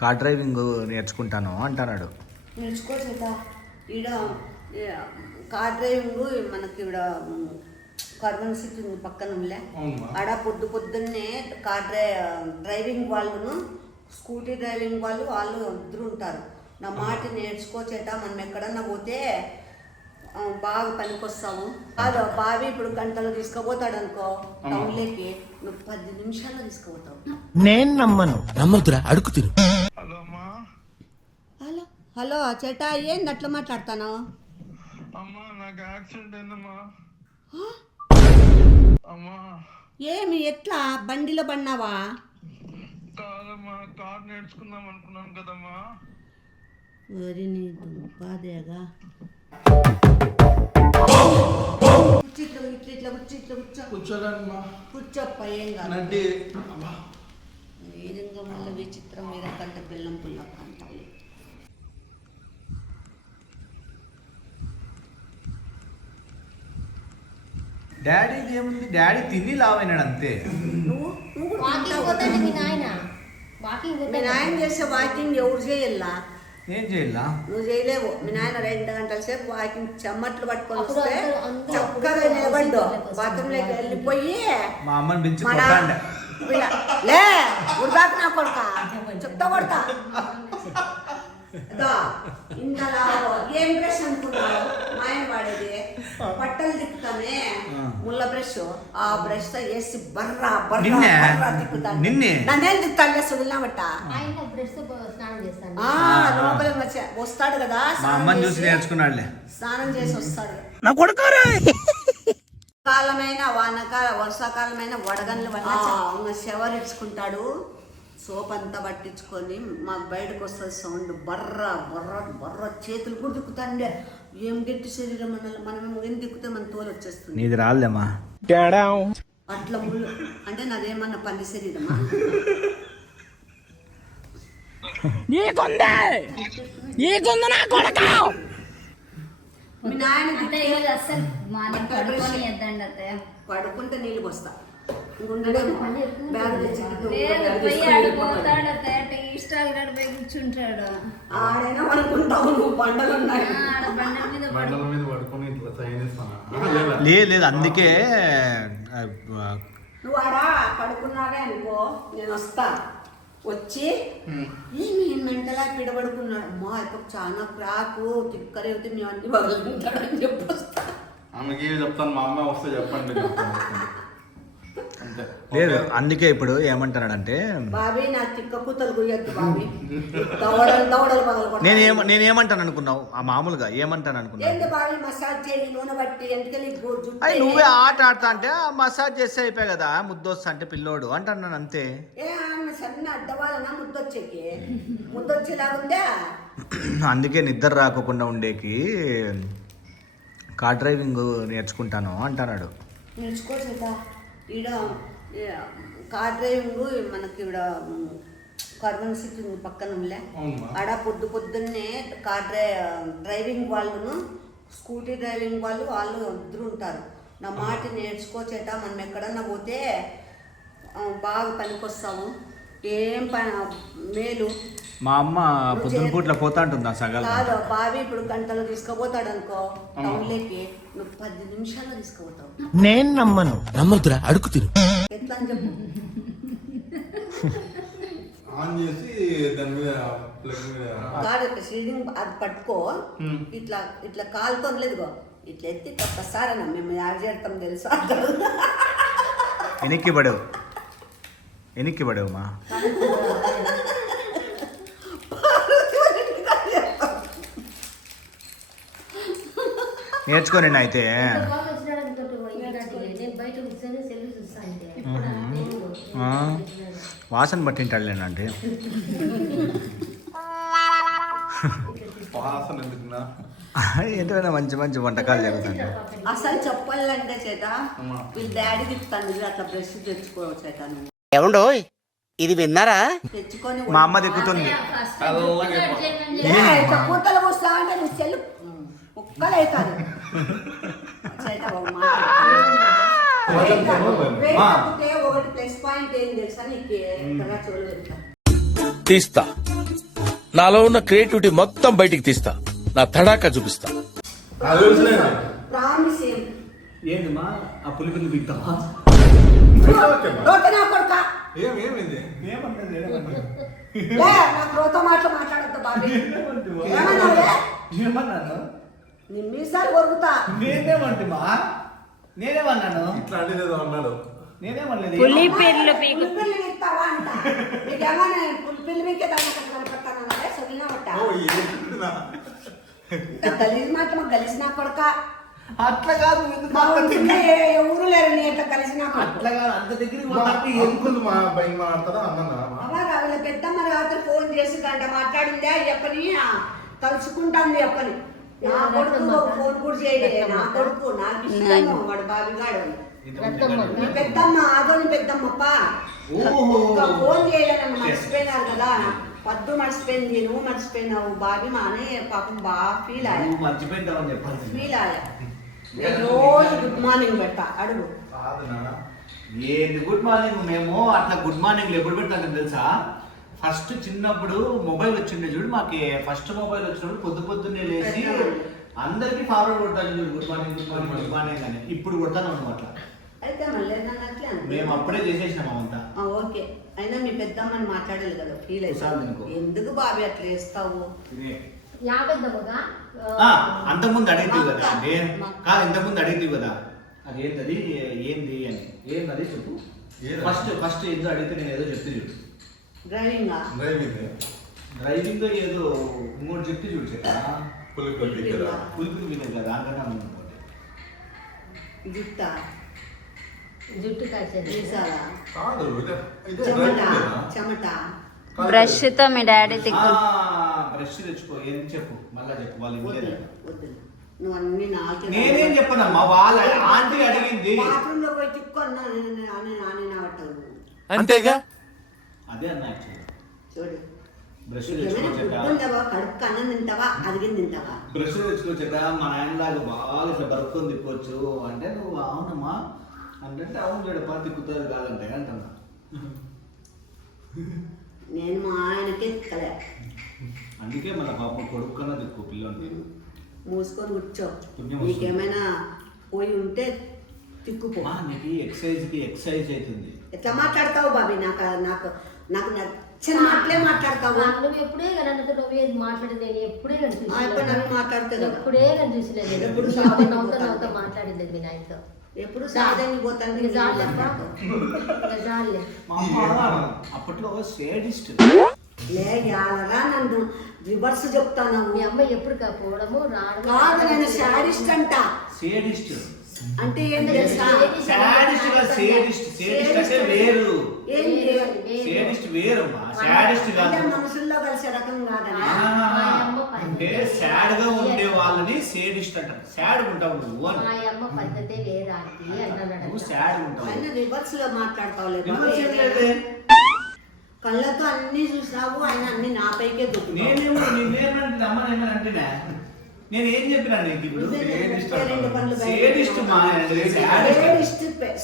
Car driving నేర్చుకుంటాను అంటున్నాడు. నేర్చుకో చేత ఈడ కార్ డ్రైవింగ్ మనకి ఈడ కార్బన్ సిటీ పక్కన ఉండే ఆడ పొద్దున్నే డ్రైవింగ్ వాళ్ళను స్కూటీ డ్రైవింగ్ వాళ్ళు ఇద్దరు ఉంటారు. నా మాట నేర్చుకో చేత మనం ఎక్కడన్నా పోతే బాగా పనికొస్తాము. కాదు బావి ఇప్పుడు గంటలు తీసుకుపోతాడు అనుకో టౌన్లోకి, నువ్వు 10 నిమిషాల్లో తీసుకుపోతావు. నేను నమ్మద్దురా అడుగు తిరు. హలో హలో చేటా ఏంది అట్లా మాట్లాడతాను? అమ్మా నాకు యాక్సిడెంట్ అయిందమ్మా. అమ్మా ఏమి ఎట్లా బండిలో పడినావా? కాదమ్మా కార్ నేర్చుకుందాం అనుకున్నాను కదమ్మా. వరి నీ దుంపాదేగా కూర్చోదమ్మా. కూర్చోప్ప ఏం కాదు. నడ్డి వీరంగా మళ్ళీ విచిత్రం వీర కంట బెల్లం పుల్ల కంటాలి. డాడీది ఏముంది, డాడీ తిని లావైనాడు అంతే. మీ నాయన చేసే వాకింగ్ ఎవరు చేయల్లా? ఏం చేయాలా? నువ్వు చేయలేవు. మీ నాయన 2 గంటల సేపు వాకింగ్ చెమ్మట్లు పట్టుకొని వస్తే చక్కగా నిలబడ్డు బాత్రూంలోకి వెళ్ళిపోయి మా అమ్మని పిలిచి కొట్టాండ. లే ఉడదాక నా కొడుక చెప్తా కొడతా. ఇంతలా ఏం బ్రష్ అనుకున్నావు? మాయన వాడేది బట్టలు తిప్పుతామే ముళ్ళ బ్రష్, ఆ బ్రష్ తో వేసి బర్రా బర్రా తిప్పుతాను. నన్నేం తిప్పుతాను సుల్లామట్ట లోపల వస్తాడు కదా, అమ్మని చూసి నేర్చుకున్నాడులే. స్నానం చేసి వస్తాడు. నా కొడుకారా కాలమైన వర్షాకాలమైన వడగన్లు వల్ల షవర్ ఇచ్చుకుంటాడు. సోప్ అంతా పట్టించుకొని మాకు బయటకు వస్తుంది సౌండ్ బర్ర బర్ర బర్ర. చేతులు కూడా దిక్కుతాండే. ఏం గట్టి శరీరం అన్న మనం ఏం దిక్కుతే మన తోలు వచ్చేస్తుంది. నీది రాలేమ్మా అట్లా ముళ్ళు అంటే నాదేమన్నా పంది శరీరమా? మీ నాయన పడుకుంటే నీళ్ళు పోస్తా. ఆడైనా అనుకుంటావు నువ్వు బండలు ఉన్నాయి. లేదు అందుకే నువ్వు ఆడా పడుకున్నావే అనుకో, నేను వస్తా. వచ్చి ఏమి మెంటలా పిడబడుకున్నాడు. అమ్మా ఇప్పుడు చాలా క్రాకు తిక్కరైతే మేము అన్ని పగలుంటాడని చెప్పొస్తా. ఆమెకి చెప్తాను, మా అమ్మ వస్తే చెప్పండి. లేదు అందుకే ఇప్పుడు ఏమంటానంటే, బాబీ నా తిక్క కూతలు గుయ్యద్దు బాబీ, దవడలు పగలు. నేనేమంటాను అనుకున్నావు? ఆ మామూలుగా ఏమంటాను అనుకున్నావు? ఏంటి బాబీ మసాజ్ చేయి నూనె బట్టి ఎందుకని అయ్యి నువ్వే ఆట ఆడతా అంటే మసాజ్ చేస్తే అయిపోయి కదా, ముద్దొస్తా అంటే పిల్లోడు అంటున్నాను అంతే. ఏ సన్న అడ్డవాలనా ముద్దొచ్చేకి? ముద్దొచ్చేలాగుందా? అందుకే నిద్ర రాకుండా ఉండేకి కార్ డ్రైవింగ్ నేర్చుకుంటాను అంటున్నాడు. నేర్చుకో చేత ఈడ కార్ డ్రైవింగ్ మనకి ఈడ కార్బన్ సిటీ పక్కన ఉండే ఆడ పొద్దున్నే డ్రైవింగ్ వాళ్ళను స్కూటీ డ్రైవింగ్ వాళ్ళు ఇద్దరు ఉంటారు. నా మాట నేర్చుకో చేత మనం ఎక్కడన్నా పోతే బాగా పనికొస్తాము. ఏం పని మేలు. మా అమ్మ పొద్దున పూట్ల పోతా ఉంటుందా సగం? కాదు బావి ఇప్పుడు గంటలు తీసుకుపోతాడు అనుకో టౌన్లోకి, నువ్వు 10 నిమిషాల్లో తీసుకుపోతావు. నేను నమ్మద్దురా అడుగు తిరు. ఎట్లా అని చెప్పు. ఆన్ చేసి దాని మీద ప్లగ్ మీద కాదు స్టీరింగ్ అది పట్టుకో, ఇట్లా ఇట్లా కాలుతో లేదుగో ఇట్లా ఎత్తి ఒక్కసారి అన్న మేము యాడ్ చేస్తాం తెలుసా. వెనక్కి పడేవమ్మా. నేర్చుకోండి అయితే. వాసన పట్టింటాడులేనండి. ఏంటో మంచి మంచి వంటకాలు జరుగుతాయి. అసలు చెప్పాలంటే చేత వీళ్ళ డాడీ తిప్పుతాను అట్లా బ్రష్ తెచ్చుకోవచ్చు చేత. ఏమండో ఇది విన్నారా? తెచ్చుకొని మా అమ్మ దిక్కుతుంది. పూతలు వస్తా అంటే నువ్వు చెల్లు ఒక్కలు అవుతాను. ఒకటి ప్లస్ పాయింట్ ఏం తెలుసా నీకు? చూడలేదు తీస్తా నాలో ఉన్న క్రియేటివిటీ మొత్తం బయటికి తీస్తా, నా తడాకా చూపిస్తా. అది తెలుసులే. ప్రామిస్ ఏం ఏందమ్మా ఆ పులిపిల్లి బిగ్తావా? రోతనా కొడుక ఏమైంది? నాకు రోతో మాట్లాడద్దు బాబీ. ఏమన్నావులే? ఏమన్నాను? నీ మీసాలు కొరుకుతా. నేనేమంటుమా? నేనేమన్నాను? ఇట్లా అంటే ఏదో అన్నాడు. నేనేమనలేదు. పులిపిల్లి ఇస్తావా అంట. నీకేమన్నా పులిపిల్లి మీకే దాన్ని కనపడతానన్నా సొలినా పట్ట ఓ, ఏంటిదా? గలీజ్ మాట మాకు కలిసిన కొడుక. అట్లా కాదు, ఎందుకు మా అంత ఊరిలో దగ్గర- ఎవరు లేరు నీ ఎట్లా కలిసిన కొడుకు. అట్లా కాదు, అంత దగ్గరికి మా పోతాంటే అంకుల్ మా భయం మాట్లాడతారా అన్నా. అవ్వరా వీళ్ళ పెద్దమ్మ రాత్రి ఫోన్ చేసి గంట మాట్లాడిందే అయ్యప్పని తలుచుకుంటాంది అప్పని. నా కొడుకు ఫోన్ కూడా చేయలే. నా కొడుకు నాకు ఇష్టము వాడు బాబిగాడు అని. నీ పెద్దమ్మ ఆదోని పెద్దమ్మప్ప ఒక్క ఫోన్ చేయలేనని మర్చిపోయినారు కదా. పద్దు మర్చిపోయింది, నువ్వు మర్చిపోయినావు బాబీ మా అని పాపం బాగా ఫీల్ అయ్యా. నువ్వు మర్చిపోయిందామని చెప్పాల్సింది. ఫీల్ అయ్యా. నేను రోజు గుడ్ మార్నింగ్ పెడతా అడుగు. కాదునా? ఏంది గుడ్ మార్నింగ్? మేము అట్లా గుడ్ మార్నింగ్ ఎప్పుడు పెడతాం తెలుసా? ఫస్ట్ చిన్నప్పుడు మొబైల్ వచ్చిండే చూడు, మాకు ఫస్ట్ మొబైల్ వచ్చినప్పుడు పొద్దున్నే లేచి అందరికి ఫార్వర్డ్ కొడతాను చూడు, good morning good morning good morning అని. ఇప్పుడు కొడతాను అనమాట. అయితే మళ్ళీ నన్ను అట్లే మేము అప్పుడే చేసేసినాం అంతా. ఓకే. అయినా మీ పెద్దమ్మని మాట్లాడాలి కదా, ఫీల్ చాలు నీకు. అయితే ఎందుకు బాబీ అట్లా వేస్తావు? అంతకుముందు అడిగితే కదా కాదు, ఇంతకుముందు అడిగితే కదా అది ఏంటది ఏంది అని. ఏంది చెప్పు. ఫస్ట్ ఏదో అడిగితే నేను ఏదో చెప్తే చూడు. డ్రైవింగ్ డ్రైవింగ్ ఏదో ఇంకోటి చెప్తే చూడు. చెప్పా పులిపిల్లి కదా. పులిపిల్లి వినేది కదా, దానికన్నా జుట్టా జుట్టు కాసేది మీసాలా కాదు, ఇది చెమట డ్రైవింగ్ చెమట బ్రష్ తో మీ డాడీ తిక్కు. బ్రష్ తెచ్చుకో. ఏం చెప్పు మళ్ళా చెప్పు. వాళ్ళు వద్దు ఇవ్వలేదు. వద్దు నువ్వు అన్ని నాకే నేనేం చెప్పనమ్మా, వాళ్ళ ఆంటీ అడిగింది. బాత్రూమ్ లో పోయి తిక్కు అన్నా నావట్టావు అంతేగా. అదే అన్న యాక్చువల్లీ. చూడు బ్రష్ ఏమైనా తెచ్చుకోవచ్చట. గుడ్డుందావా కడుపు అన్నం తింటావా అదిగింది తింటావా? బ్రష్ తెచ్చుకోవచ్చట. మా నాయనలాగా బాగా ఇట్లా బరుక్కొని తిప్పొచ్చు అంటే, నువ్వు అవునమ్మా అంటే అవును చూడప్ప తిక్కుతుంది కాదంటే అంటున్నా. నేను మా ఆయనకే తిక్కలే. అందుకే మన పాపం కొడుకు కన్నా తిక్కు పిల్లని. మూసుకొని కూర్చో. పుణ్యం నీకేమైనా పోయి ఉంటే తిక్కుపో. నీకు ఎక్సైజ్ అవుతుంది. ఎట్లా మాట్లాడతావు బాబీ? నాకు నాకు నాకు నచ్చిన మాటలే మాట్లాడతావు. నువ్వు ఎప్పుడే కనుక నువ్వు మాట్లాడింది నేను ఎప్పుడే ఆ యప్ప నన్ను మాట్లాడితే కదా. ఎప్పుడే కనిపించలేదు. ఎప్పుడు నవ్వుతా నవ్వుతా మాట్లాడింది మీ నాయనతో. ఎప్పుడు సాధని పోతాను. మా అమ్మ అప్పట్లో సేడిస్ట్. లేయాలరా నన్ను రివర్స్ చెప్తాను. మీ అమ్మ ఎప్పుడు పోవడము రావడము కాదు, నేను శాడిస్ట్ అంట. సేడిస్ట్ అంటే ఏం తెలుసా? సాడిస్ట్ కాదు, సేడిస్ట్. సేడిస్ట్ అంటే వేరు. ఏంటి? సేడిస్ట్ వేరమ్మా, సాడిస్ట్ అంటే కాదు. మనుషుల్లో కలిసే రకం కాదని. అంటే సాడ్ గా ఉండే వాళ్ళని సేడిస్ట్ అంటారు. సాడ్ ఉంటావు నువ్వు అని. మా అమ్మ పద్ధతే వేరే ఆంటీ అంటున్నాడు. నువ్వు సాడ్ ఉంటావు. ఆయన రివర్స్ లో మాట్లాడతావు లేదు. రివర్స్ ఏం లేదే. కళ్ళతో అన్ని చూసినావు, ఆయన అన్ని నాపైకే దుఃఖం. నేనేమో నిన్నేమంటే అమ్మ ఏమని నేను ఏం చెప్పినా నీకు ఇప్పుడు? సేడిస్ట్ మా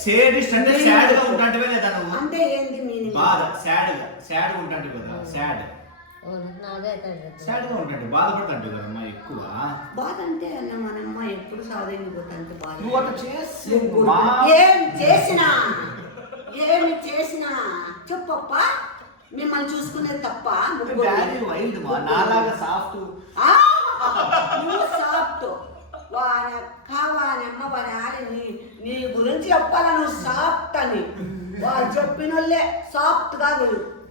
సేడిస్ట్ అంటే సాడ్ గా ఉంటాంటే లేదా నువ్వు? అంటే ఏంది మీనింగ్? బాధ సాడ్ గా ఉంటాంటే కదా. సాడ్ గా ఉంటాంటే బాధపడతాంటే కదా అమ్మా ఎక్కువ. బాధ అంటే మనమ్మ ఎప్పుడు సాధన పోతాంటే బాధ. నువ్వు అట్లా చేసి ఏం చేసినా ఏమి చేసినా చెప్పప్ప. మిమ్మల్ని చూసుకునేది తప్ప. వైల్డ్ మా నాలాగా సాఫ్ట్. నువ్వు సాఫ్ట్. వాని కావాలమ్మ వాని ఆని నీ గురించి చెప్పాల నువ్వు సాఫ్ట్ అని. వాళ్ళు చెప్పిన వాళ్ళే సాఫ్ట్ కాదు,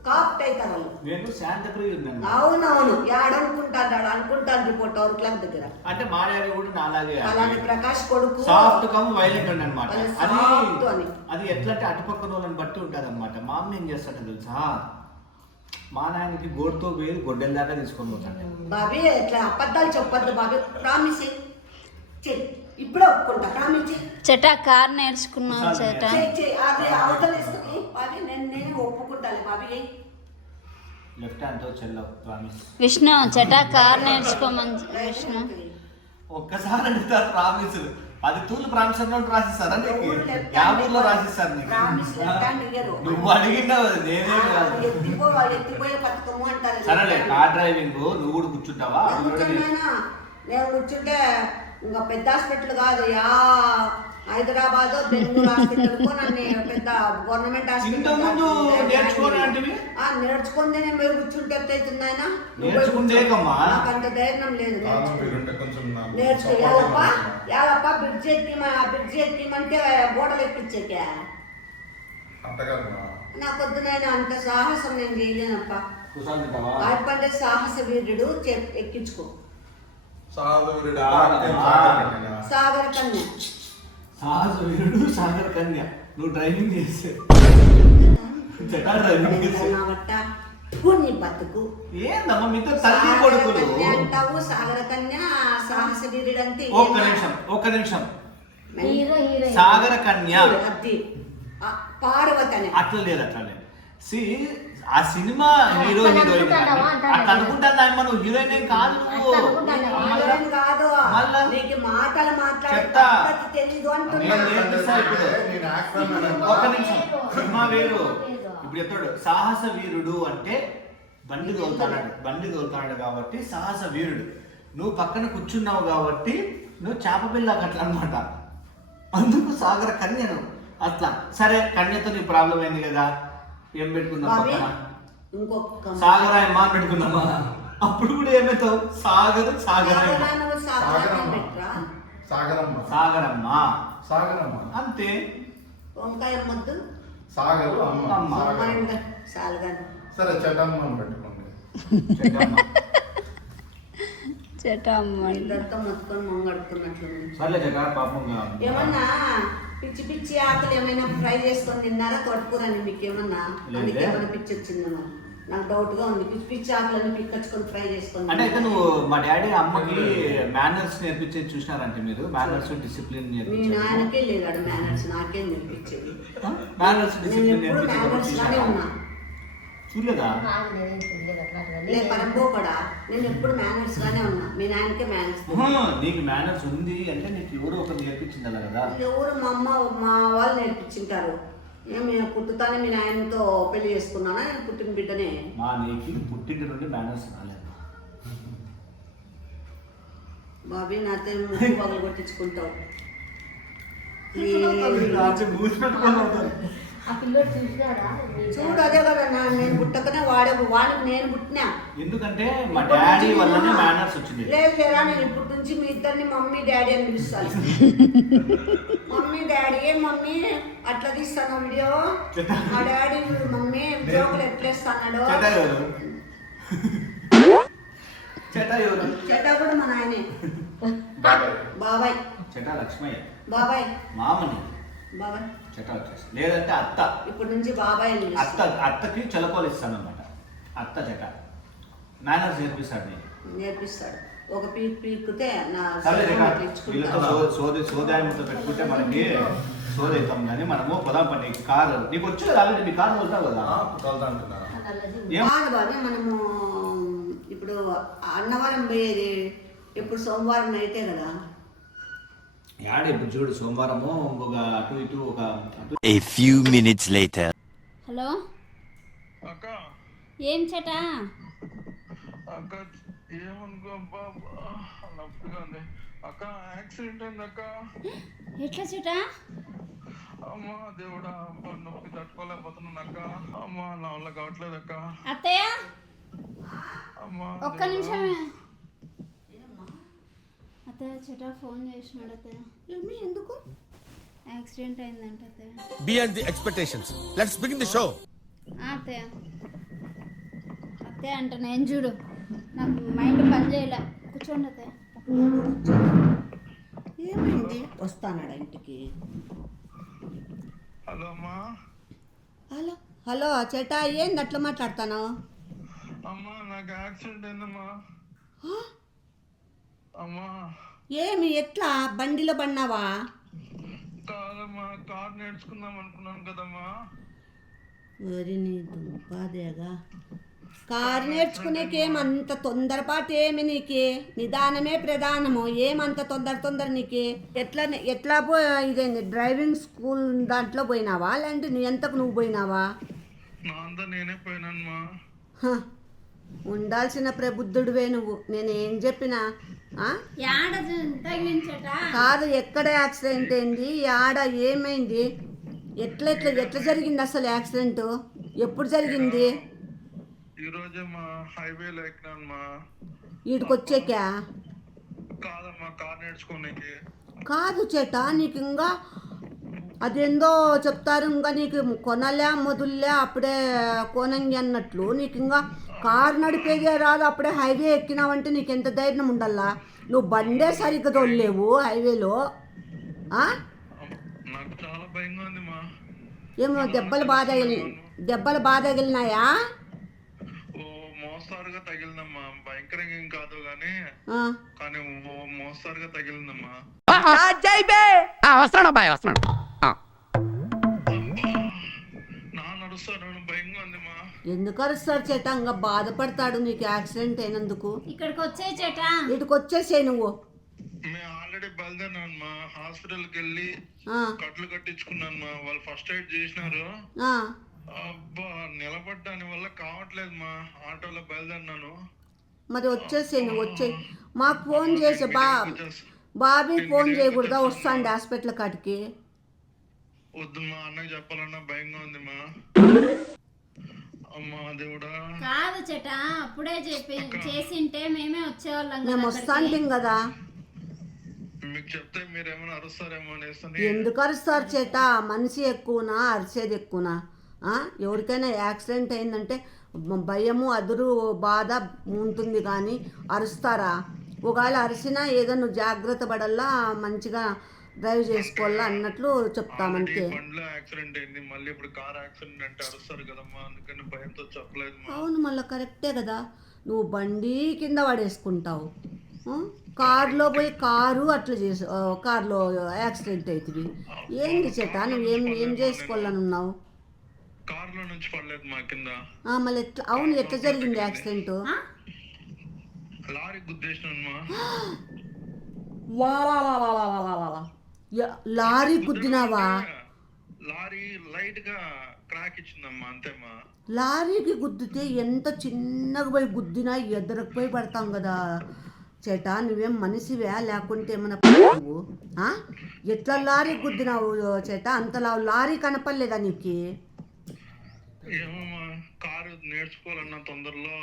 కాఫ్ట్ అవుతారు వాళ్ళు. నేను శాంతప్రియుడు. అవునవును, యాడనుకుంటాడు అనుకుంటాను రిపోర్ట్ అవుట్ క్లాస్ దగ్గర. అంటే మా డాడీ కూడా నాలాగే అలాగే ప్రకాష్ కొడుకు సాఫ్ట్ కమ్ వైలెంట్ అండి అనమాట. సాఫ్ట్ అని అది ఎట్లంటే అటుపక్కన వాళ్ళని బట్టి ఉంటుంది అనమాట. మా అమ్మ ఏం చేస్తాడు తెలుసా? మా నాయనకి గోడుతో పోయి గొడ్డెల దాకా తీసుకొని పోతాడు. బాబీ ఎట్లా అబద్ధాలు చెప్పొద్దు బాబీ. ప్రామిస్ చెయ్యి. ఇప్పుడే ఒప్పుకుంటా. ప్రామిస్ చెయ్యి. చెట కార్ నేర్చుకున్నావు చెట. అది అవతల వేసుకుని బాబీ నేను ఒప్పుకుంటాను బాబీ. లెఫ్ట్ హ్యాండ్ తో చెల్లవు ప్రామిస్. విష్ణు చెట కార్ నేర్చుకోమని విష్ణు. ఒక్కసారి అడుగుతారు ప్రామిస్. 10 తూర్లు ప్రామిసర్ నోట్ రాసిస్తారా నీకు? ఊరు లెఫ్ట్ 50 ఊర్లో రాసిస్తారు నీకు. ప్రామిస్ లెఫ్ట్ హ్యాండ్ ఇయ్యరు. నువ్వు అడిగినావు నేనే కాదు. ఎత్తిపోయే పథకము అంటారు. సరేలే కార్ డ్రైవింగ్ నువ్వు కూడా కూర్చుంటావా? నేను కూర్చుంటే ఇంకా పెద్ద హాస్పిటల్ కాదు, హైదరాబాద్ బెంగళూరు హాస్పిటల్ నన్ను పెద్ద గవర్నమెంట్ హాస్పిటల్ ముందు నేర్చుకోనంటివి నేర్చుకుందే నేను పోయి కూర్చుంటే అవుతుంది ఆయన. నాకు అంత ధైర్యం లేదు. కొంచెం నేర్చుకోవాలప్ప బ్రిడ్జ్ ఎక్కిమంటే గోడలు ఎక్కించేకే నాకు వద్దునైనా అంత సాహసం నేను చేయలేనప్ప. ఆయప్పంటే సాహస వీరుడు ఎక్కించుకో. సాగర కన్య సాహస వీరుడు సాగర్ కన్య నువ్వు డ్రైవింగ్ చేసే నీ బతుకు ఏందమ్మా మీతో తల్లి కొడుకులు అంటావు. సాగర కన్య సాహస వీరుడు అంటే ఒక్క నిమిషం హీరో హీరోయిన్ సాగర కన్య అది పార్వతి అట్లా లేదు సి ఆ సినిమా హీరో హీరోయిన్ అట్లా అనుకుంటాను నువ్వు హీరోయిన్ ఏం కాదు. హీరోయిన్ కాదు, మళ్ళా నీకు మాటలు చెప్తా తెలీదు నేను నేర్పిస్తా ఇప్పుడు. ఒక్క నిమిషం సినిమా వేరు. ఇప్పుడు చెప్తాడు సాహస వీరుడు అంటే బండి తోలుతాడు కాబట్టి సాహస వీరుడు. నువ్వు పక్కన కూర్చున్నావు కాబట్టి నువ్వు చేప పిల్ల అట్లా అనమాట. అందుకు సాగర కన్యను అట్లా. సరే కన్యతో నీ ప్రాబ్లం అయింది కదా, ఏం పెట్టుకుందాం పక్కన? ఇంకొక సాగరాయమ్మ పెట్టుకుందామా? అప్పుడు కూడా ఏమవుతావు? సాగరమ్మ అంతే. వంకాయ మొద్దు సాగరు అమ్మ. సరే చెట్టమ్మ పెట్టుకోండి. ఇద్దరితో మొత్తుకొని మొంగడుకున్నట్లుంది. సర్లే జగా పాపం. ఏమన్నా పిచ్చి పిచ్చి ఆకులు ఏమైనా ఫ్రై చేసుకొని తిన్నారా? తోటకూరని మీకు ఏమన్నా అందుకే ఏమైనా పిచ్చి వచ్చిందన్నా? నాకు డౌట్ గా ఉంది. పిచ్చి పిచ్చి ఆకులన్నీ పిక్కచ్చుకొని ఫ్రై చేసుకొని. అంటే అయితే నువ్వు మా డాడీ అమ్మకి మేనర్స్ నేర్పించేది చూసినారంటే మీరు? మేనర్స్ డిసిప్లిన్ మీ నాయనకే లేదాడు మేనర్స్, నాకేం నేర్పించేది? మేనర్స్ డిసిప్లిన్ మేనర్స్ గానే ఉన్నా. చూడలేదా? పరంపోకడా నేను ఎప్పుడు మేనర్స్ గానే ఉన్నా. మీ నాయనకే మేనర్స్. నీకు మేనర్స్ ఉంది అంటే నీకు ఎవరు ఒకరు నేర్పించిందా కదా? ఎవరు మా వాళ్ళు నేర్పించింటారు. ఏమి పుట్టుతానే మీ నాయనతో పెళ్లి చేసుకున్నానా? నేను పుట్టిన బిడ్డనే. మా నీకు పుట్టింటి నుండి మేనర్స్ రాలేదు బాబీ. నాతో ముక్కు పగలు కొట్టించుకుంటావు. చూడు అదే కదా నేను పుట్టకనే వాడికి నేను పుట్టినా. ఎందుకంటే మా డాడీ వల్లనే మేనర్స్ వచ్చింది. లేదు లేరా, నేను ఇప్పటి నుంచి మీ ఇద్దరిని మమ్మీ డాడీ అని పిలుస్తాను. మమ్మీ డాడీ మమ్మీ అట్లా తీస్తాను వీడియో. మా డాడీ మమ్మీ జోకులు ఎట్లేస్తాడు. చెడ్డ కూడా మా నాయనే. బాబాయ్ చెటా లక్ష్మయ్య బాబాయ్ మామని బాబాయ్ చెటా వచ్చేసి. లేదంటే అత్త. ఇప్పటి నుంచి బాబాయ్ అత్తకి చలకోలు ఇస్తాను అనమాట. అత్త చెట మేనర్స్ నేర్పిస్తాడు. నేర్పిస్తాడు. ఒక పీక్కితే నా సోదాయంతో పెట్టుకుంటే మనకి సోది అవుతాం. కానీ మనము పొదాం పని కారు నీకు వచ్చు కదా, ఆల్రెడీ నీ కారు వెళ్తావు కదా. కాదు బాబీ, మనము ఇప్పుడు అన్నవరం పోయేది ఎప్పుడు సోమవారం నైటే కదా. యాడ ఇప్పుడు చూడు సోమవారము ఒక అటు ఇటు ఒక A few minutes later. Hello అక్క ఏం చేటా? అక్క ఏమనుకో నొప్పిగా ఉంది అక్క. యాక్సిడెంట్ అయింది అక్క. ఎట్లా చేటా? అమ్మా దేవుడా నొప్పి తట్టుకోలేకపోతున్నాను అక్క. అమ్మా నా వల్ల కావట్లేదు అక్క. అత్తయ్య అమ్మా ఒక్క నిమిషమే. అత్తయ్య చేటా ఫోన్ చేసినాడు. అత్తయ్య ఎందుకు యాక్సిడెంట్ అయిందంట అత్తయ్య. Beyond the expectations. Let's begin the show. అత్తయ్య అత్తయ్య అంట నేను చూడు నాకు మైండ్ పని చేయలే. కూర్చోండి అత్తయ్య. ఏమైంది? వస్తానాడా ఇంటికి? హలో అమ్మా. హలో హలో చేటా ఏంది అట్లా మాట్లాడతాను? అమ్మా నాకు యాక్సిడెంట్ అయిందమ్మా. అమ్మా ఏమి ఎట్లా బండిలో పడినావా? కాదమ్మా కార్ నేర్చుకుందాం అనుకున్నాను కదమ్మా. వరి నీ దుంపాదేగా. కారు నేర్చుకునేకేం అంత తొందరపాటు ఏమి నీకే, నిదానమే ప్రధానము. ఏమంత తొందర నీకే? ఎట్లా ఇదేంది డ్రైవింగ్ స్కూల్ దాంట్లో పోయినావా, లేదంటే నీ ఎంతకు నువ్వు పోయినావా? నా అంతా నేనే పోయినాను మా. హ, ఉండాల్సిన ప్రబుద్ధుడివే నువ్వు. నేను ఏం చెప్పినా యాడ తగిలించట కాదు, ఎక్కడ యాక్సిడెంట్ అయింది, ఆడ ఏమైంది, ఎట్లా జరిగింది అసలు యాక్సిడెంట్? ఎప్పుడు జరిగింది? ఈ రోజే మా హైవేలో ఎక్కినాను మా. వీడికొచ్చాకా? కాదమ్మా, కార్ నేర్చుకోనికి. కాదు చేట, నీకు ఇంకా అదేందో చెప్తారు, ఇంకా నీకు కొనలే మొదలే అప్పుడే కోనంగి అన్నట్లు నీకు ఇంకా కారు నడిపేదే రాదు, అప్పుడే హైవే ఎక్కినావంటే నీకు ఎంత ధైర్యం ఉండాలా? నువ్వు బండే సరిగ్గా తోలేవు హైవేలో. నాకు చాలా భయంగా ఉంది మా. ఏమో దెబ్బలు బాగా తగిలినాయా? ఓ మోస్తారుగా తగిలిందమ్మా, భయంకరంగా ఏం కాదు కానీ మోస్తారుగా తగిలిందమ్మా. నా నడుస్తాను, భయంగా ఉంది మా. ఎందుకు అరుస్తాడు చేట? ఇంకా బాధపడతాడు నీకు యాక్సిడెంట్ అయినందుకు. ఇక్కడికి వచ్చే చేట, ఇటుకు వచ్చేసేయి నువ్వు. మేము ఆల్రెడీ బయలుదేరినాను మా. హాస్పిటల్కి వెళ్ళి కట్లు కట్టించుకున్నాను మా. వాళ్ళు ఫస్ట్ ఎయిడ్ చేసినారు. అబ్బా, నిలబడ్డాని వల్ల కావట్లేదు మా. ఆటోలో బయలుదేరినాను. మరి వచ్చేసేయి నువ్వు. వచ్చేయి, మాకు ఫోన్ చేసి బాబీ ఫోన్ చేయకూడదా? వస్తాండి హాస్పిటల్ కాటికి. వద్దు మా, అన్నకి చెప్పాలన్నా భయంగా ఉంది మా. అమ్మా దేవుడా. కాదు చేట, అప్పుడే చేసింటే మేమే వచ్చేవాళ్ళం. మేము వస్తాంటాం కదా. మీకు చెప్తే మీరేమైనా అరుస్తారేమో అనేసి. ఎందుకు అరుస్తారు చేట? మనిషి ఎక్కువనా, అరిసేది ఎక్కువనా? ఎవరికైనా యాక్సిడెంట్ అయిందంటే భయము, అదురు, బాధ ఉంటుంది కానీ అరుస్తారా? ఒకవేళ అరిసినా ఏదో నువ్వు జాగ్రత్త పడల్లా, మంచిగా డ్రైవ్ చేసుకోవాలా అన్నట్లు చెప్తామంతే. బండిలో యాక్సిడెంట్ అయింది, మళ్ళీ ఇప్పుడు కార్ యాక్సిడెంట్ అంటే అరుస్తారు కదమ్మా, అందుకని భయంతో చెప్పలేదు. అవును, మళ్ళీ కరెక్టే కదా. నువ్వు బండి కింద పడేసుకుంటావు, కారులో పోయి కారు అట్లా చేసి కారులో యాక్సిడెంట్ అవుతుంది. ఏంది చేట, నువ్వేం చేసుకోవాలని ఉన్నావు? కారులో నుంచి పడలేదు మా కింద. మళ్ళీ ఎట్లా? అవును, ఎట్లా జరిగింది యాక్సిడెంట్? లారీ గుద్దేసినా. లారీ గుద్దినావా? లారీ లైట్ గా క్రాక్ ఇచ్చిందమ్మా, అంతేమా. లారీకి గుద్దితే ఎంత చిన్నగా పోయి గుద్దినా ఎదురకు పోయి పడతాం కదా చేట. నువ్వేం మనిషివే, లేకుంటే ఏమన్నా నువ్వు ఎట్లా లారీ గుద్దినావు చేట? అంతలా లారీ కనపడలేదా నీకు? ఏమమ్మా, కారు నేర్చుకోవాలన్న తొందరలో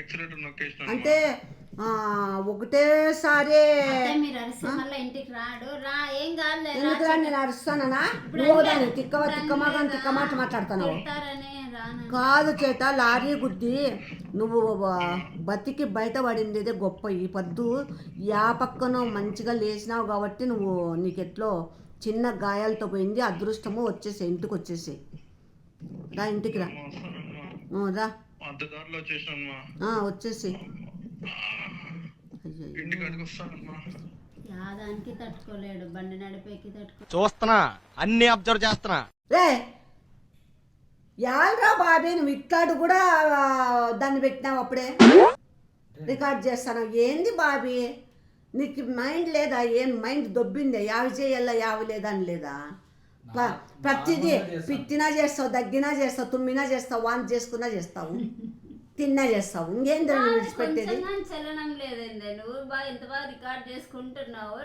ఎక్సిలేటర్ నొక్కేసిన. అంటే ఒకటేసారి మీరు అరిస్తే మళ్ళీ ఇంటికి రాడు. ఏం కాదు, ఎందుకురా నేను అరుస్తానా? తిక్క మాట మాట్లాడుతున్నావు. కాదు చేట, లారీ గుద్ది నువ్వు బతికి బయటపడింది గొప్ప. ఈ పద్దు యా పక్కన మంచిగా లేచినావు కాబట్టి నువ్వు నీకెట్లో చిన్న గాయాలతో పోయింది. అదృష్టము. వచ్చేసి ఇంటికి వచ్చేసి రా, ఇంటికి రా. వచ్చేసి యాదానికి తట్టుకోలేడు, బండి నడిపేకి చూస్తున్నా, అన్ని అబ్జర్వ్ చేస్తున్నా. రే యాల్రా బాబే, నువ్వు ఇట్లాడు కూడా దాన్ని పెట్టినావు, అప్పుడే రికార్డ్ చేస్తాను. ఏంది బాబీ, నీకు మైండ్ లేదా? ఏం మైండ్ దొబ్బిందే? యావి చేయాలా, యావి లేదా అని లేదా? ప్రతిదీ పిట్టినా చేస్తావు, దగ్గినా చేస్తావు, తుమ్మినా చేస్తావు, వాంతి చేసుకున్నా చేస్తావు, తిన్నా చేస్తావు. ఇంకేంద్ర విడిచిపెట్టేది?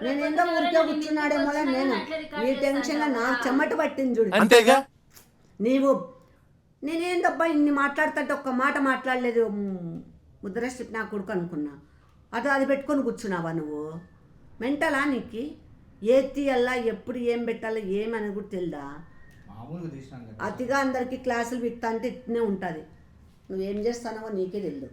నేనేందో ఊరికే కూర్చున్నాడేమో నేను. నీ టెన్షన్ నాకు చెమట పట్టింది చూడు. అంతేగా నేనేందబ్బా ఇన్ని మాట్లాడుతుంటే ఒక్క మాట మాట్లాడలేదు. ముద్రస్టిప్ నా కొడుకు అనుకున్నా. అది పెట్టుకొని కూర్చున్నావా నువ్వు? మెంటలా నీకు? ఏది తీయాలా, ఎప్పుడు ఏం పెట్టాలా, ఏమని కూడా తెలుదా? అతిగా అందరికీ క్లాసులు విత్తా అంటే ఇట్నే ఉంటుంది. నువ్వేం చేస్తానో నీకే తెలియదు.